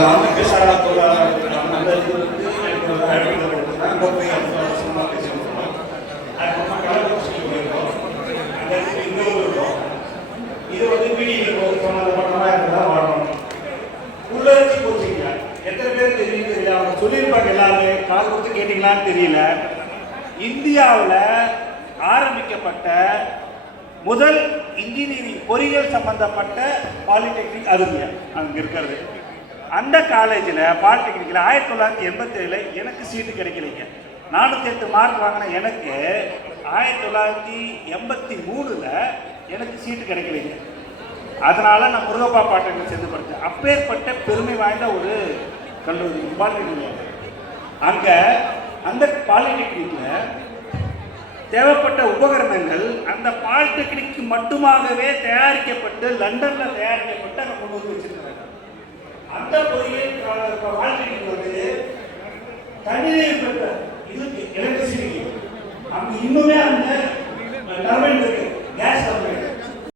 அந்த அமைப்பு சாரா தொழிலாளர்கள் அந்த இது வந்து எனக்கு ஒரு அழைப்பு கொடுத்தா கோப்பை அவசரமாக பேசியிருக்கோம். அதுக்கப்புறமா கலந்துரையாடல் போயிருக்கோம். அந்த இடத்துக்கு இன்னொரு இருக்கும். இது வந்து வீடியோ சம்மந்தப்பட்டதாக இருந்தால் வாழணும். உள்ளாட்சி கோச்சிங்க எத்தனை பேர் தெரியும் தெரியல. அவங்க சொல்லியிருப்பாங்க எல்லாருமே காது கொடுத்து கேட்டீங்களான்னு தெரியல. இந்தியாவில் ஆரம்பிக்கப்பட்ட முதல் இன்ஜினியரிங் பொறியியல் சம்பந்தப்பட்ட பாலிடெக்னிக் அதுங்க அங்கே இருக்கிறது. அந்த காலேஜில் பாலிடெக்னிக்கில் 1987 எனக்கு சீட்டு கிடைக்கலைங்க. 408 மார்க் வாங்கின எனக்கு 1983 எனக்கு சீட்டு கிடைக்கலைங்க. அதனால் நான் முருகப்பா பாலிடெக்னிக் சேர்ந்து படித்தேன். அப்பேற்பட்ட பெருமை வாய்ந்த ஒரு கல்லூரி பாலிடெக்னிக். அங்கே அந்த பாலிடெக்னிக்கில் தேவைப்பட்ட உபகரணங்கள் அந்த பாலிடெக்னிக்கு மட்டுமாகவே தயாரிக்கப்பட்டு லண்டனில் தயாரிக்கப்பட்டு அங்கே கொண்டு வந்து வச்சிருக்கிறாங்க. அந்த பொறியியல் பாலிடெக்னிக் வந்து தண்ணீர் பெற்ற இது எலக்ட்ரிசிட்டி அங்கே இன்னுமே அந்த டர்பைன் இருக்கு, கேஸ் டர்பைன்.